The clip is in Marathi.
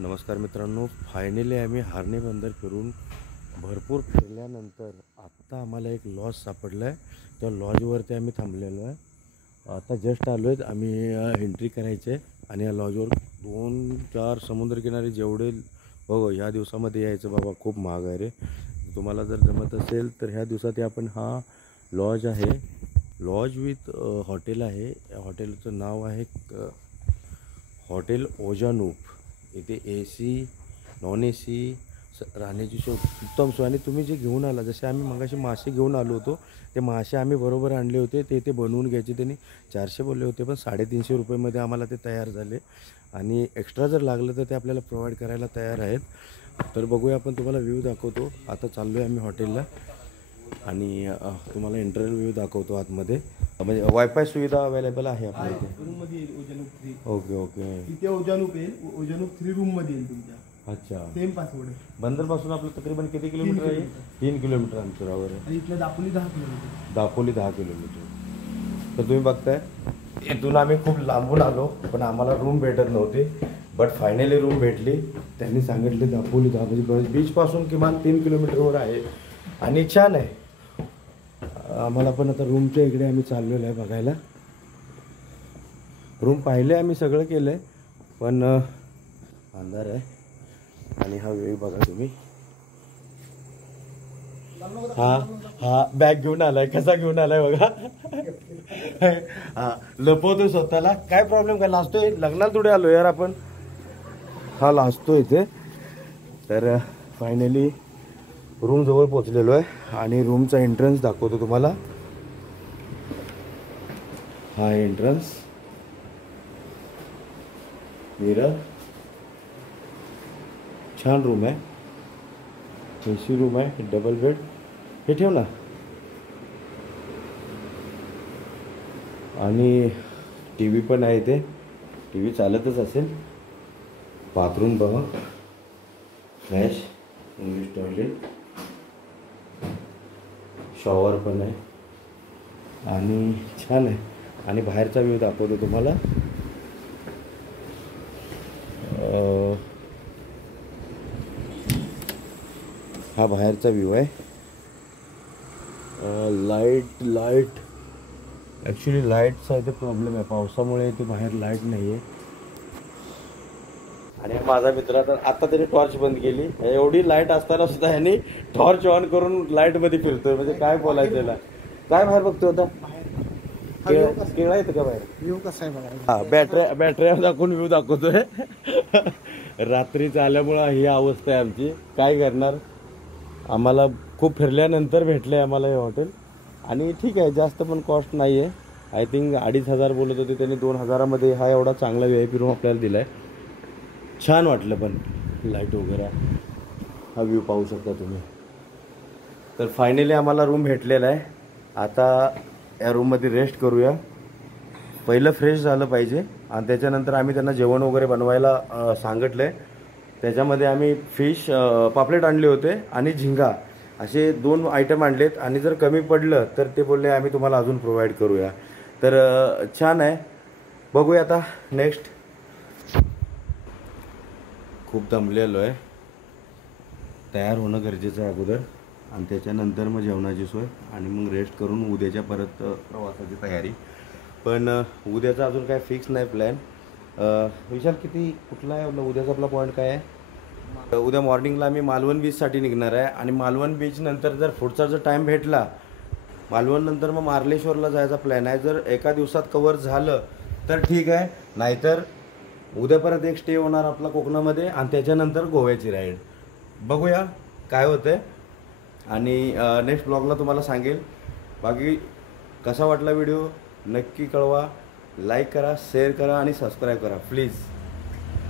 नमस्कार मित्रांनो, फायनली आम्ही हार्णे बंदर फिरून भरपूर फिरल्यानंतर आत्ता आम्हाला एक लॉज सापडला आहे. त्या लॉजवरती आम्ही थांबलेलो आहे. आता जस्ट आलो आहेत आम्ही एंट्री करायचे आणि या लॉजवर 2-4 समुद्रकिनारे जेवढे बघो ह्या दिवसामध्ये यायचं बाबा खूप महाग आहे रे. तुम्हाला जर जमत असेल तर ह्या दिवसात आपण हा लॉज आहे, लॉज विथ हॉटेल आहे. या हॉटेलचं नाव आहे हॉटेल ओजानूप. इथे AC नॉन AC राहण्याची सोय उत्तम सोय. आणि तुम्ही जे घेऊन आला, जसे आम्ही मगाशी मासे घेऊन आलो होतो, ते मासे आम्ही बरोबर आणले होते, ते बनवून घ्यायचे. त्यांनी 400 बोलले होते, पण 350 रुपयेमध्ये आम्हाला ते तयार झाले. आणि एक्स्ट्रा जर लागलं तर ते आपल्याला प्रोव्हाइड करायला तयार आहेत. तर बघूया, आपण तुम्हाला व्ह्यू दाखवतो. आता चाललो आहे आम्ही हॉटेलला आणि तुम्हाला इंटरव्ह्यू व्ह्यू दाखवतो आतमध्ये. म्हणजे वायफाय सुविधा अवेलेबल आहे आपल्या इथे. रूममध्ये येईल ओजानूप 3. Okay okay. इथे ओजानूप येईल, ओजानूप 3 रूममध्ये येईल तुमच्या. अच्छा. सेम पासवर्ड आहे. बंदरपासून आपलं तकरीबन किती किलोमीटर आहे? 3 किलोमीटर अंतरावर आहे. आणि इथलं दापोली 10 किलोमीटर. दापोली 10 किलोमीटर. तर तुम्ही बघताय, इथून आम्ही खूप लांबून आलो, पण आम्हाला रूम भेटत नव्हते. बट फायनली रूम भेटली. त्यांनी सांगितले दापोली 10, म्हणजे बीचपासून किमान 3 किलोमीटरवर आहे आणि छान आहे. आम्हाला पण आता रूमच्या इकडे आम्ही चाललेलो आहे बघायला. रूम पाहिले, आम्ही सगळं केलं आहे, पण अंधार आहे. आणि हा वेळ बघा तुम्ही. हा बॅग घेऊन आलाय, कसा घेऊन आलाय बघा. हा लपवतोय स्वतःला. काय प्रॉब्लेम, काय लाजतोय? लग्नाला थोडे आलो यार आपण. हा लाजतोय इथे. तर फायनली रूम जवळ पोचलेलो आहे आणि रूमचा एंट्रन्स दाखवतो तुम्हाला. हा एंट्रन्स, मिरर, छान रूम आहे. AC रूम आहे, डबल बेड. हे ठेव ना. आणि TV पण आहे इथे. TV चालतच असेल. बाथरूम बघा, फ्लॅश, इंग्लिश टॉयलेट, शॉवर पण आहे आणि छान आहे. आणि बाहेरचा व्ह्यू दाखवतो तुम्हाला. हा बाहेरचा व्ह्यू आहे. लाईट ॲक्च्युली लाईटचा इथे प्रॉब्लेम आहे. पावसामुळे इथे बाहेर लाईट नाही आहे. आणि माझा मित्र तर आता त्याने टॉर्च बंद केली. एवढी लाईट असताना सुद्धा ह्यांनी टॉर्च ऑन करून लाईटमध्ये फिरतोय. म्हणजे काय बोलायचं त्याला. काय बाहेर बघतोय आता? केळा येतं का बाहेर? व्ह्यू कसा आहे बघा. हा बॅटऱ्या दाखवून व्ह्यू दाखवतोय. रात्रीचं आल्यामुळं ही अवस्था आहे आमची. काय करणार. आम्हाला खूप फिरल्यानंतर भेटले आम्हाला हे हॉटेल. आणि ठीक आहे, जास्त पण कॉस्ट नाही आहे. आय थिंक 2,500 बोलत होते त्यांनी. 2,000मध्ये हा एवढा चांगला VIP रूम आपल्याला दिला आहे. छान वाटलं. पण लाईट वगैरे, हा व्ह्यू पाहू शकता तुम्ही. तर फायनली आम्हाला रूम भेटलेला आहे. आता या रूममध्ये रेस्ट करूया. पहिलं फ्रेश झालं पाहिजे आणि त्याच्यानंतर आम्ही त्यांना जेवण वगैरे बनवायला सांगितलं आहे. त्याच्यामध्ये आम्ही फिश पापलेट आणले होते आणि झिंगा असे 2 आयटम आणलेत. आणि जर कमी पडलं तर ते बोलले आम्ही तुम्हाला अजून प्रोव्हाइड करूया. तर छान आहे. बघूया आता नेक्स्ट. खूप दमलेलो आहे. तयार होणं गरजेचं आहे अगोदर आणि त्याच्यानंतर मग जेवणाची सोय आणि मग रेस्ट करून उद्याच्या परत प्रवासाची तयारी. पण उद्याचा अजून काय फिक्स नाही प्लॅन. विशाल कुठला आहे उद्याचा आपला पॉईंट काय आहे? उद्या मॉर्निंगला आम्ही मालवण बीचसाठी निघणार आहे. आणि मालवण बीच नंतर जर पुढचा जर टाईम भेटला, मालवण नंतर मग मार्लेश्वरला जायचा प्लॅन आहे. जर एका दिवसात कवर झालं तर ठीक आहे, नाहीतर उद्या परत एक स्टे होणार आपला कोकणामध्ये आणि त्याच्यानंतर गोव्याची राईड. बघूया काय होतं आहे आणि नेक्स्ट ब्लॉगला तुम्हाला सांगेल. बाकी कसा वाटला व्हिडिओ नक्की कळवा. लाईक करा, शेअर करा आणि सबस्क्राईब करा प्लीज.